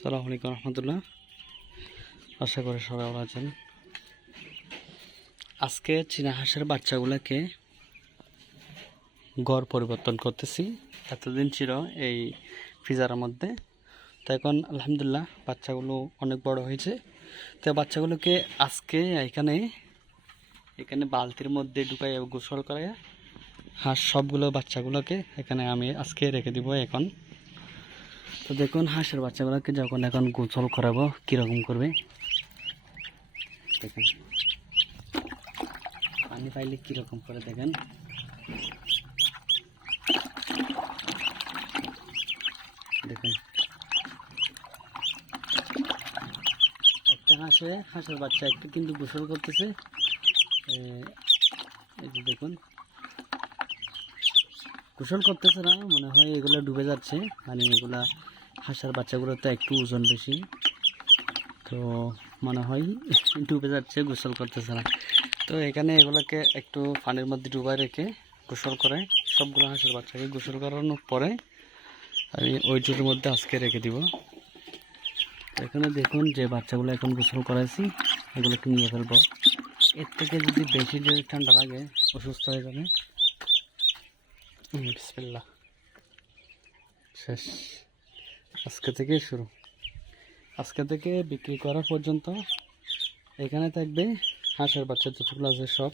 সালাম আলাইকুম রহমতুল্লাহ। আশা করি সবাই ভালো আছেন। আজকে চীনা হাঁসের বাচ্চাগুলোকে গড় পরিবর্তন করতেছি। এতদিন ছিল এই ফ্রিজারের মধ্যে। তো এখন আলহামদুলিল্লাহ বাচ্চাগুলো অনেক বড় হয়েছে। তো বাচ্চাগুলোকে আজকে এখানে এখানে বালতির মধ্যে ঢুকাই গোসল করে হাঁস সবগুলো বাচ্চাগুলোকে এখানে আমি আজকে রেখে দিব এখন। তো দেখুন, হাঁসের বাচ্চাগুলোকে যখন এখন গোসল করাবো, কীরকম করবে? দেখেন। পানি পাইলে কীরকম করে দেখেন। দেখুন। একটা হাঁসে, হাঁসের বাচ্চা একটু কিন্তু গোসল করতেছে। এই যে দেখুন। গোসল করতেছে না, মনে হয় এগুলো ডুবে যাচ্ছে। মানে এগুলা হাঁসের বাচ্চাগুলো তো একটু ওজন বেশি। তো মনে হয় ডুবে যাচ্ছে গোসল করতেছে না। তো এখানে এগুলোকে একটু পানির মধ্যে ডুবাই রেখে গোসল করে, সবগুলো হাঁসের বাচ্চাকে গোসল করানোর পরে আমি ওই জুটের মধ্যে আজকে রেখে দিব। এখানে দেখুন যে বাচ্চাগুলো এখন গোসল করাইছি, এগুলোকে নিয়ে ফেলব। এর থেকে যদি বেশি ঠান্ডা লাগে, অসুস্থ হয়ে যাবে। হুম, বিসমিল্লাহ। শেষ। আজকে থেকে শুরু। আজকে থেকে বিক্রি করা পর্যন্ত এখানে থাকবে হাঁসের বাচ্চা যতগুলো আছে সব।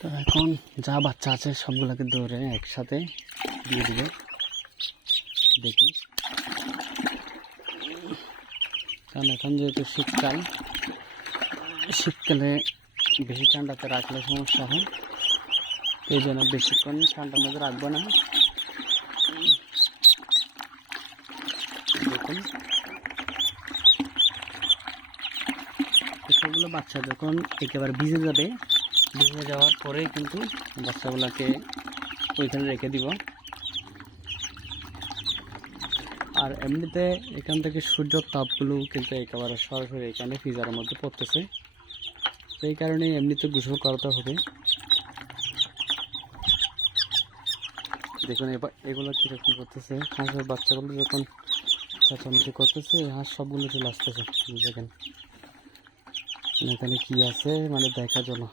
তো এখন যা বাচ্চা আছে সবগুলোকে ধরে একসাথে দিয়ে দিবে। দেখি। কারণ এখন যেহেতু শীতকাল শীতকালে বেশি ঠান্ডাতে রাখলে সমস্যা হয়। এই জন্য বেশিক্ষণ ঠান্ডার মধ্যে রাখব না। দেখুন। সবগুলো বাচ্চা যখন একেবারে ভিজে যাবে, ভিজে যাওয়ার পরে কিন্তু বাচ্চাগুলোকে ওইখানে রেখে দিব। আর এমনিতে এখান থেকে সূর্যর তাপগুলো কিন্তু একেবারে সরাসরি এখানে ফ্রিজারের মধ্যে পড়তেছে। সেই কারণে এমনিতে গোসল করাতে হবে। দেখুন, এবার এগুলো কীরকম করতেছে? হাঁসের বাচ্চাগুলো যখন চেঁচামেচি করতেছে, হাঁস সবগুলো চলে আসতেছে। দেখেন। এখানে কি আছে? মানে দেখার জন্য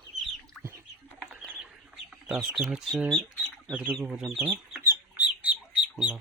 আজকে হচ্ছে এতটুকু পর্যন্ত। আল্লাহ।